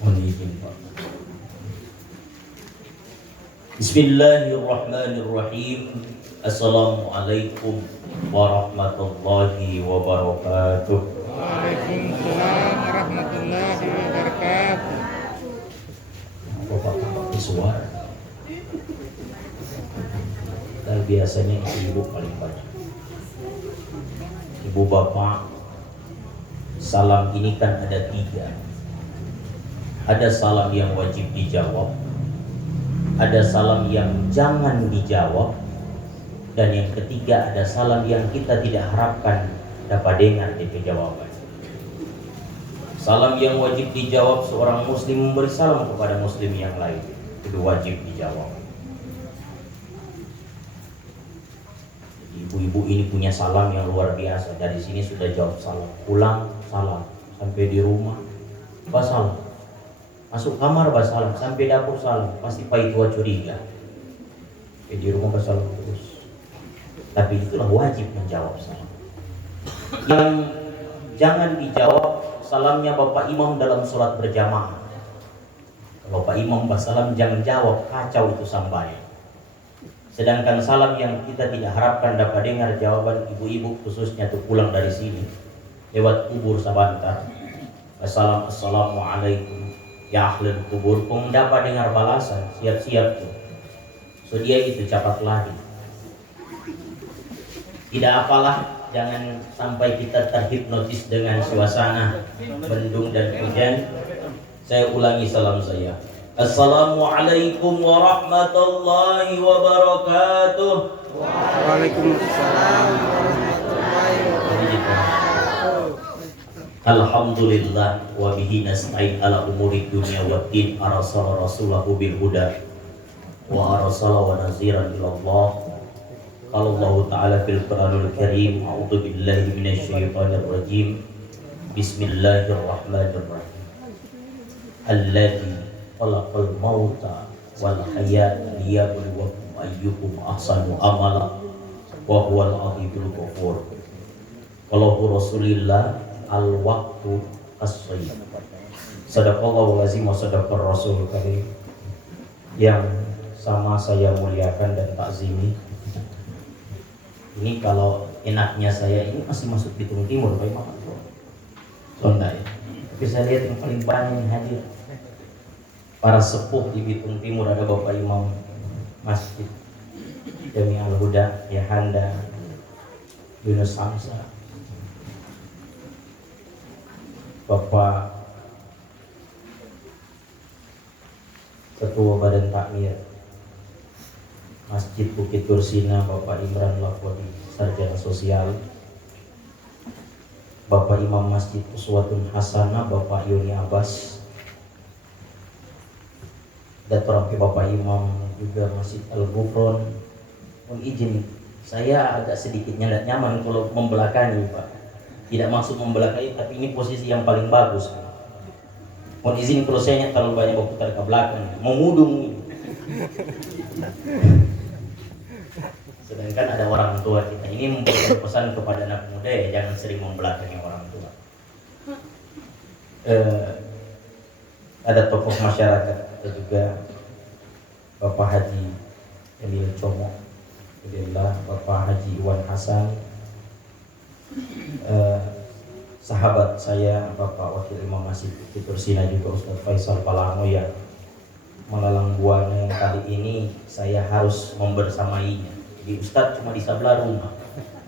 Mohon izin Pak. Bismillahirrahmanirrahim. Assalamualaikum warahmatullahi wabarakatuh. Waalaikumsalam warahmatullahi wabarakatuh. Bapak pakai suara. Dan biasanya ibu paling banyak. Ibu bapak, salam ini kan ada 3. Ada salam yang wajib dijawab, ada salam yang jangan dijawab, dan yang ketiga ada salam yang kita tidak harapkan dapat dengar DP jawaban. Salam yang wajib dijawab, seorang muslim memberi salam kepada muslim yang lain, itu wajib dijawab. Ibu-ibu ini punya salam yang luar biasa. Dari sini sudah jawab salam, pulang salam, sampai di rumah salam, masuk kamar salam, sampai dapur salam. Pasti Pak Tua curiga, di rumah salam terus. Tapi itulah wajib menjawab salam. Yang jangan dijawab salamnya Bapak Imam dalam sholat berjamaah. Kalau Pak Imam salam jangan jawab, kacau itu sampai. Sedangkan salam yang kita tidak harapkan dapat dengar jawaban, ibu-ibu khususnya tuh pulang dari sini lewat kubur sebentar, assalamualaikum ya ahlul kubur, pun dapat dengar balasan, siap-siap tuh. So dia itu cepat lari. Tidak apalah, jangan sampai kita terhipnotis dengan suasana mendung dan hujan. Saya ulangi salam saya. Assalamualaikum warahmatullahi wabarakatuh. Waalaikumsalam warahmatullahi wabarakatuh. Alhamdulillah wa bihi nasta'in ala umuri dunya waddin. Arsala rasulahu bil huda wa arsala wa naziran ila Allah. Qala Allah ta'ala fil Qur'anil Karim, a'udzu billahi minasy syaithanir rajim. Bismillahirrahmanirrahim. Alladzi khalaqal mauta wal hayata liyabluwakum ayyukum ahsanu amala wa huwal azizul ghafur. Qala Rasulillah al waqtu as-sayyid. Sadaqallahu lazim wa sadaqar rasul karim. Yang sama saya muliakan dan takzimi. Ini kalau enaknya saya ini masih masuk Bitung Timur, Pak Imam. Sonda ya. Tapi saya lihat yang paling banyak yang hadir para sepuh di Bitung Timur. Ada Bapak Imam Masjid Jami'al Huda, Yahanda Yunus Samsa, Bapak Ketua Badan Takmir Masjid Bukit Tursina, Bapak Imran Lafwadi, Sarjana Sosial, Bapak Imam Masjid Uswatun Hasanah, Bapak Yoni Abbas, Dato' Bapak Imam juga Masjid Al-Ghufron. Mohon izin, saya agak sedikit tidak nyaman kalau membelakangi Pak. Tidak maksud membelakangi, tapi ini posisi yang paling bagus. Mohon izin kalau saya terlalu banyak berputar ke belakang, memudung. Sedangkan ada orang tua kita ini memberikan pesan kepada anak muda, ya jangan sering membelakangi orang tua. Ada tokoh masyarakat juga, Bapak Haji Emil Como, Bapak Haji Iwan Hasan, sahabat saya Bapak Wakil Imam Masjid Bukit Tursina juga Ustaz Faisal Palamo yang melalang buana yang kali ini saya harus membersamainya. Jadi Ustadz cuma di sebelah rumah,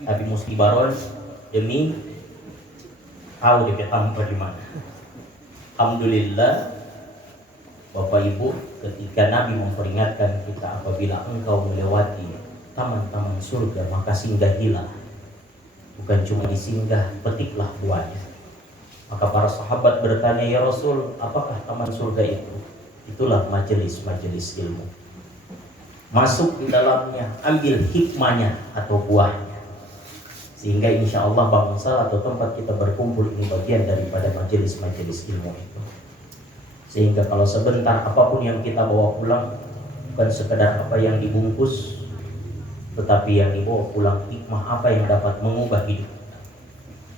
tapi mesti baron demi tahu dia tanpa di mana. Alhamdulillah Bapak Ibu, ketika Nabi memperingatkan kita, apabila engkau melewati taman-taman surga maka singgahilah. Bukan cuma disinggah, petiklah buahnya. Maka para sahabat bertanya, ya Rasul, apakah taman surga itu? Itulah majelis-majelis ilmu. Masuk di dalamnya, ambil hikmahnya atau buahnya, sehingga insya Allah bangsa atau tempat kita berkumpul ini bagian daripada majelis-majelis ilmu itu. Sehingga kalau sebentar apapun yang kita bawa pulang, bukan sekedar apa yang dibungkus, tetapi yang dibawa pulang hikmah apa yang dapat mengubah hidup.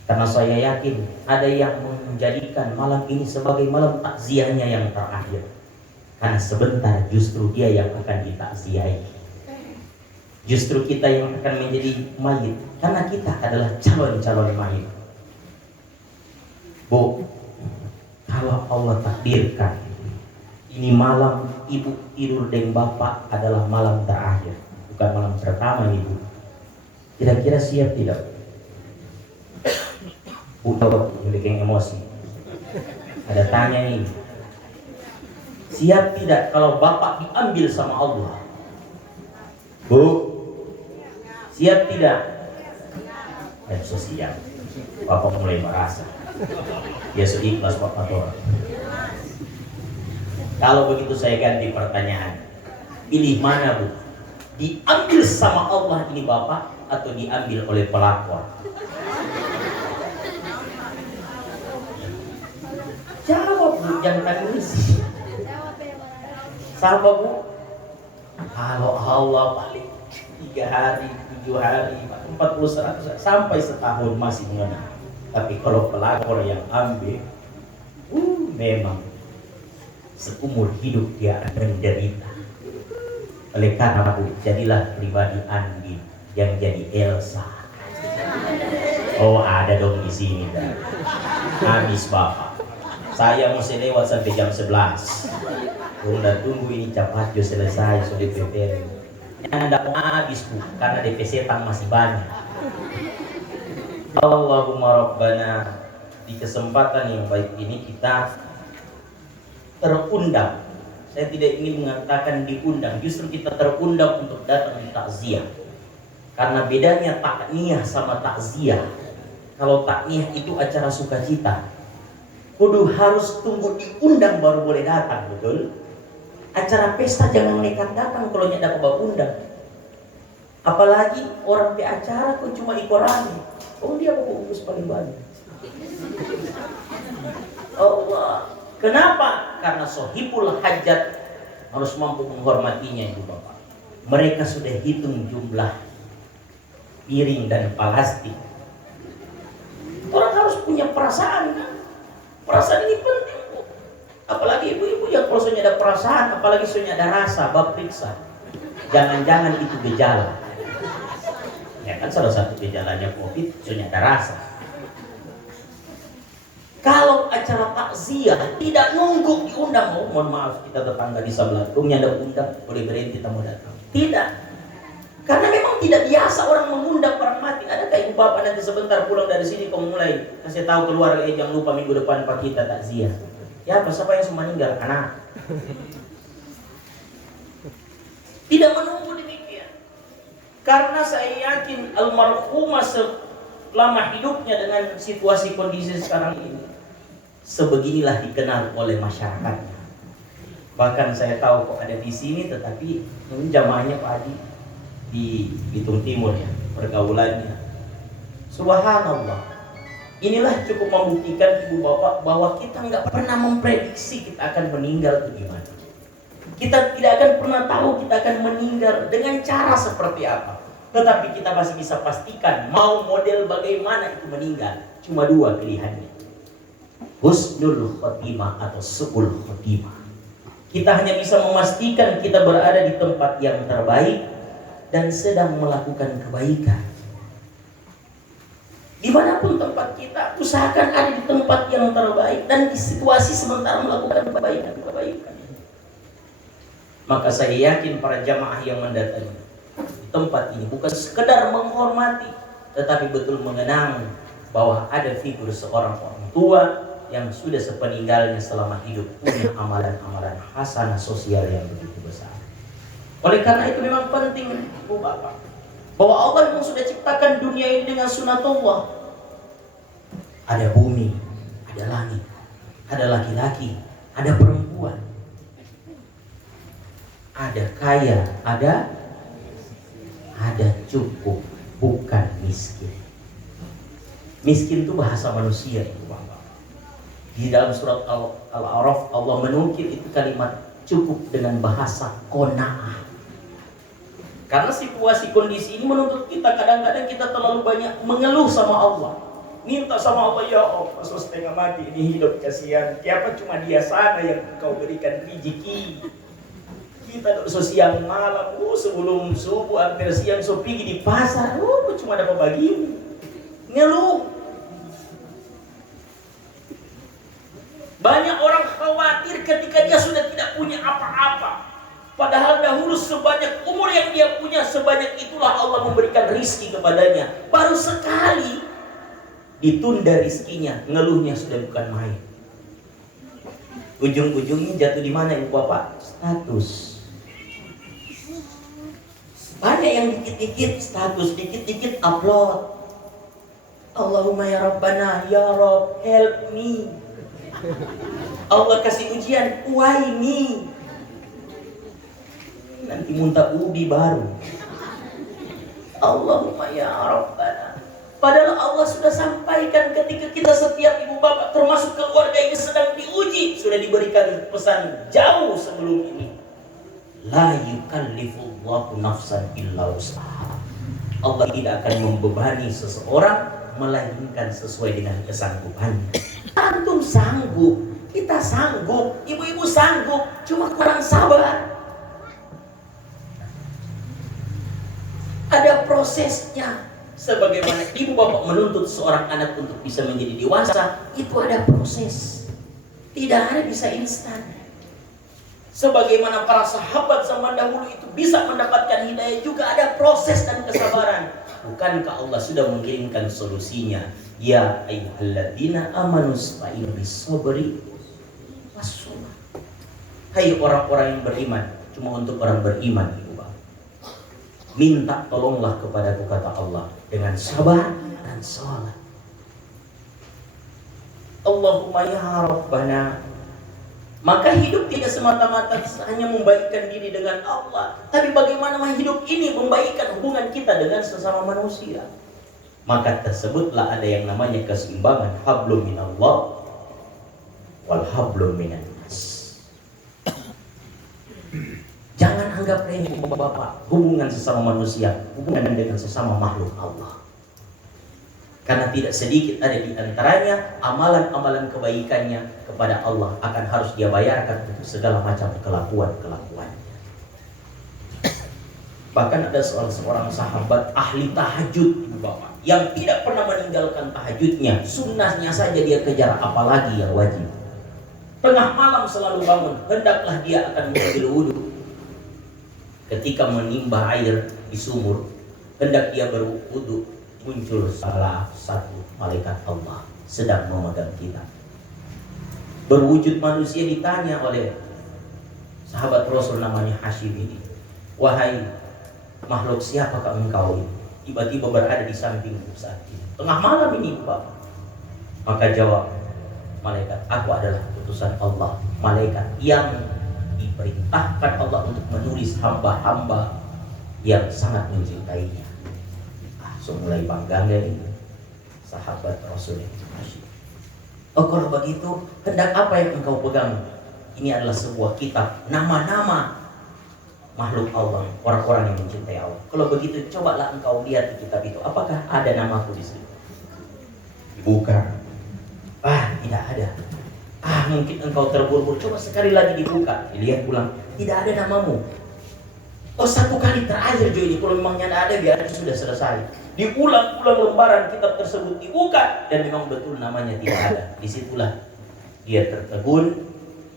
Karena saya yakin ada yang menjadikan malam ini sebagai malam takziahnya yang terakhir. Karena sebentar justru dia yang akan ditakziahi. Justru kita yang akan menjadi mayit, karena kita adalah calon-calon mayit. Bu, kalau Allah takdirkan ini malam ibu tidur dengan bapak adalah malam terakhir, bukan malam pertama ini, Bu. Kira-kira siap tidak? Bu, coba bikin emosi. Ada tanya ini. Siap tidak kalau bapak diambil sama Allah? Bu, siap tidak? So siap. Bapak mulai merasa. Ya seikhlas Pak Pator. Kalau begitu saya ganti pertanyaan. Pilih mana, Bu? Diambil sama Allah ini bapak atau diambil oleh pelakor? Jawab, Bu, jangan tangis. Sama, Bu. Kalau Allah paling 3 hari, 7 hari, 40, 100, sampai setahun masih mengenal. Tapi kalau pelakor yang ambil, memang seumur hidup dia akan menderita. Oleh karena itu, jadilah pribadi Andi yang jadi Elsa. Oh, ada dong di sini, dah. Habis Bapak. Saya mesti lewat sampai jam 11. Udah tunggu ini cepat selesai sudah PPR. Yang tidak mau habis, Bu, karena DP setan masih banyak. Allahumma Rabbana, di kesempatan yang baik ini kita terundang. Saya tidak ingin mengatakan diundang, justru kita terundang untuk datang di takziah. Karena bedanya takniah sama takziah. Kalau takniah itu acara sukacita, kudu harus tunggu diundang baru boleh datang, betul? Acara pesta jangan nekat datang kalau tidak dapat undang. Apalagi orang di acara kok cuma ikorannya. Oh, dia mau urus paling banyak. Allah. Kenapa? Karena sohibul hajat harus mampu menghormatinya, Ibu Bapak. Mereka sudah hitung jumlah piring dan plastik. Orang harus punya perasaan, kan? Perasaan ini penting, Bu. Apalagi ibu-ibu yang kalau sudah ada perasaan, apalagi sudah ada rasa, bab periksa. Jangan-jangan itu gejala. Ya kan salah satu gejalanya COVID, sudah ada rasa. Kalau acara takziah tidak nunggu diundang, oh mohon maaf kita tetangga di sebelah rumahnya ada undang, boleh berhenti tamu datang. Tidak, karena memang tidak biasa orang mengundang orang mati. Adakah ibu bapak nanti sebentar pulang dari sini kamu mulai kasih tahu keluarga, jangan lupa minggu depan Pak kita takziah. Ya siapa yang semua meninggal? Anak. Tidak menunggu demikian. Karena saya yakin almarhumah selama hidupnya dengan situasi kondisi sekarang ini, sebeginilah dikenal oleh masyarakatnya. Bahkan saya tahu kok ada di sini, tetapi jamaahnya Pak Adi di Bitung Timur ya, pergaulannya. Subhanallah. Inilah cukup membuktikan ibu bapak bahwa kita nggak pernah memprediksi kita akan meninggal itu gimana. Kita tidak akan pernah tahu kita akan meninggal dengan cara seperti apa. Tetapi kita masih bisa pastikan mau model bagaimana itu meninggal. Cuma 2 pilihannya. Husnul khotimah atau su'ul khotimah. Kita hanya bisa memastikan kita berada di tempat yang terbaik dan sedang melakukan kebaikan. Dimanapun tempat kita, usahakan ada di tempat yang terbaik dan di situasi sementara melakukan kebaikan. Maka saya yakin para jamaah yang mendatangi di tempat ini bukan sekedar menghormati, tetapi betul mengenang bahwa ada figur seorang orang tua yang sudah sepeninggalnya selama hidup punya amalan-amalan hasanah sosial yang begitu besar. Oleh karena itu memang penting, Bu Bapak, bahwa Allah memang sudah ciptakan dunia ini dengan sunatullah. Ada bumi, ada langit, ada laki-laki, ada perempuan, ada kaya, ada cukup, bukan miskin. Miskin itu bahasa manusia itu, Bapak. Di dalam surat Al-A'raf Allah menukil itu kalimat cukup dengan bahasa qanaah. Karena situasi kondisi ini menuntut kita kadang-kadang kita terlalu banyak mengeluh sama Allah. Minta sama Allah, ya Allah, setengah mati ini hidup, kasihan. Kenapa cuma dia sana yang engkau berikan rezeki? Kita dosa siang malam, sebelum subuh, hampir siang, so pergi di pasar, cuma dapat bagimu. Ngeluh. Banyak orang khawatir ketika dia sudah tidak punya apa-apa. Padahal dahulu sebanyak umur yang dia punya, sebanyak itulah Allah memberikan rizki kepadanya. Baru sekali ditunda rizkinya, ngeluhnya sudah bukan main. Ujung-ujungnya jatuh di mana ibu bapak? Status. Banyak yang dikit-dikit status, dikit-dikit upload. Allahumma ya Rabbana, ya Rabb, help me. Allah kasih ujian, why me? Nanti muntah ubi baru. Allahumma ya Rabbana. Padahal Allah sudah sampaikan ketika kita setiap ibu bapak termasuk keluarga ini sedang diuji, sudah diberikan pesan jauh sebelum ini. La yukallifullahu nafsan illa wus'aha. Allah tidak akan membebani seseorang melainkan sesuai dengan kesanggupannya. Antum sanggup, kita sanggup, ibu-ibu sanggup, cuma kurang sabar. Ada prosesnya. Sebagaimana ibu bapak menuntut seorang anak untuk bisa menjadi dewasa, itu ada proses. Tidak ada bisa instan. Sebagaimana para sahabat zaman dahulu itu bisa mendapatkan hidayah, juga ada proses dan kesabaran. Bukankah Allah sudah mengirimkan solusinya? Ya ayyuhalladzina amanu ista'inu bis-sabri was-salah. Hai orang-orang yang beriman, cuma untuk orang beriman. Minta tolonglah kepadaku, kata Allah, dengan sabar dan salat. Allahumma ya Rabbana. Maka hidup tidak semata-mata hanya membaikkan diri dengan Allah, tapi bagaimana hidup ini membaikkan hubungan kita dengan sesama manusia. Maka tersebutlah ada yang namanya keseimbangan hablum minallah wal hablum minan nas. Jangan anggap remeh bapak hubungan sesama manusia, hubungan dengan sesama makhluk Allah. Karena tidak sedikit ada di antaranya amalan-amalan kebaikannya kepada Allah akan harus dia bayarkan untuk segala macam kelakuan-kelakuannya. Bahkan ada seorang sahabat ahli tahajud ibu bapak yang tidak pernah meninggalkan tahajudnya, sunnahnya saja dia kejar, apalagi yang wajib. Tengah malam selalu bangun, hendaklah dia akan mengambil wudhu. Ketika menimba air di sumur, hendak dia berwudu, muncul salah satu malaikat Allah sedang memegang kita. Berwujud manusia, ditanya oleh sahabat Rasul namanya Hashim ini, wahai makhluk siapakah engkau ini? Tiba-tiba berada di sampingku saat ini. Tengah malam ini Pak. Maka jawab malaikat, aku adalah utusan Allah, malaikat yang diperintahkan Allah untuk menulis hamba-hamba yang sangat mencintainya. So mulai bangga ini sahabat Rasul itu. Oh kalau begitu, hendak apa yang engkau pegang? Ini adalah sebuah kitab, nama-nama makhluk Allah, orang-orang yang mencintai Allah. Kalau begitu, cobalah engkau lihat di kitab itu, apakah ada namaku di situ? Dibuka, tidak ada. Mungkin engkau terburu-buru, coba sekali lagi dibuka, dilihat ulang, tidak ada namamu. Oh satu kali terakhir Jo ini, kalau memangnya ada biar sudah selesai. Diulang-ulang lembaran kitab tersebut dibuka dan memang betul namanya tidak ada. Disitulah dia tertegun,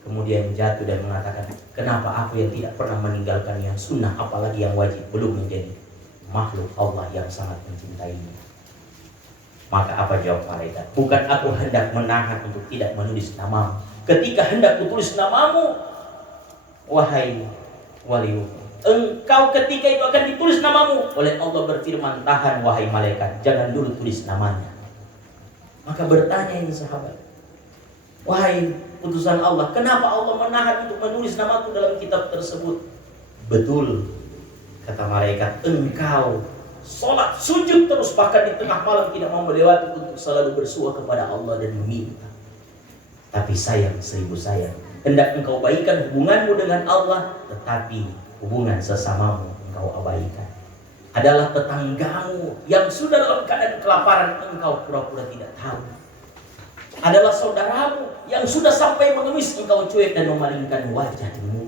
kemudian jatuh dan mengatakan, kenapa aku yang tidak pernah meninggalkan yang sunnah, apalagi yang wajib, belum menjadi makhluk Allah yang sangat mencintainya. Maka apa jawab malaikat? Bukan aku hendak menahan untuk tidak menulis namamu. Ketika hendak kutulis namamu, wahai waliu, engkau ketika itu akan ditulis namamu, oleh Allah berfirman, tahan wahai malaikat, jangan dulu tulis namanya. Maka bertanya ini sahabat, wahai utusan Allah, kenapa Allah menahan untuk menulis namaku dalam kitab tersebut? Betul, kata malaikat, engkau sholat sujud terus, bahkan di tengah malam tidak mau melewati untuk selalu bersuah kepada Allah dan meminta. Tapi sayang, seribu sayang, hendak engkau baikkan hubunganmu dengan Allah, tetapi hubungan sesamamu engkau abaikan. adalah tetanggamu yang sudah dalam keadaan kelaparan, engkau pura-pura tidak tahu. Adalah saudaramu yang sudah sampai mengemis, engkau cuek dan memalingkan wajah dirimu.